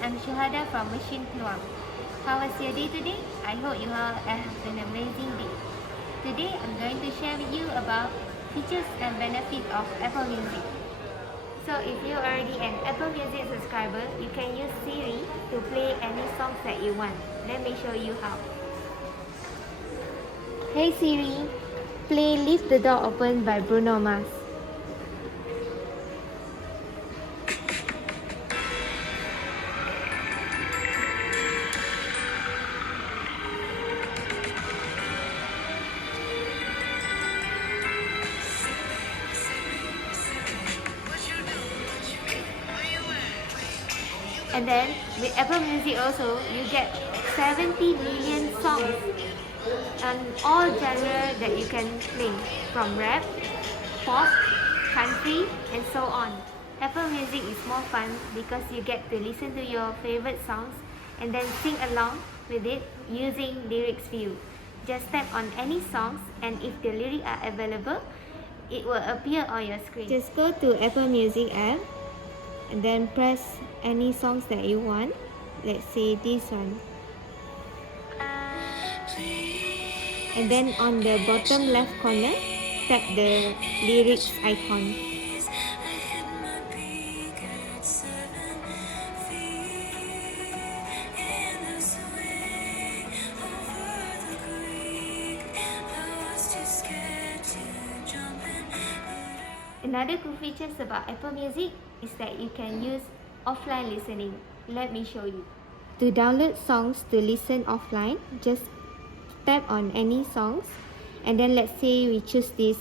I'm Syuhada from Machine Peluang. How was your day today? I hope you all have an amazing day. Today I'm going to share with you about features and benefits of Apple Music. So if you're already an Apple Music subscriber, you can use Siri to play any songs that you want. Let me show you how. Hey Siri, play Leave the Door Open by Bruno Mars. And then with Apple Music also, you get 70 million songs and all genres that you can play, from rap, pop, country, and so on. Apple Music is more fun because you get to listen to your favorite songs and then sing along with it using lyrics view. Just tap on any songs, and if the lyrics are available, it will appear on your screen. Just go to Apple Music app and then press any songs that you want. Let's say this one. And then on the bottom left corner, tap the lyrics icon. Another cool features about Apple Music is that you can use offline listening. Let me show you. To download songs to listen offline, just tap on any songs, and then let's say we choose this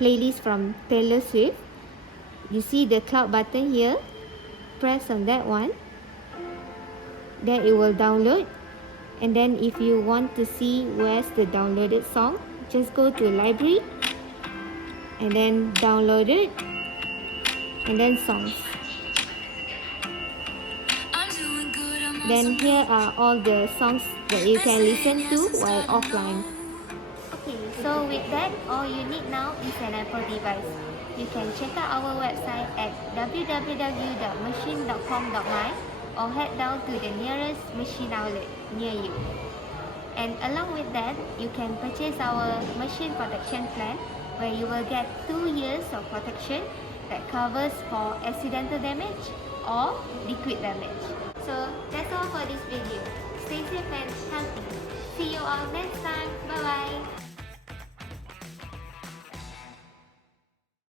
playlist from Taylor Swift. You see the cloud button here, press on that one, then it will download. And then if you want to see where's the downloaded song, just go to library and then download it, and then songs. Then here are all the songs that you can listen to while offline. Okay, so with that, all you need now is an Apple device. You can check out our website at www.machine.com.my or head down to the nearest machine outlet near you. And along with that, you can purchase our machine protection plan, where you will get 2 years of protection that covers for accidental damage or liquid damage. So that's all for this video. Stay safe and healthy. See you all next time. Bye bye.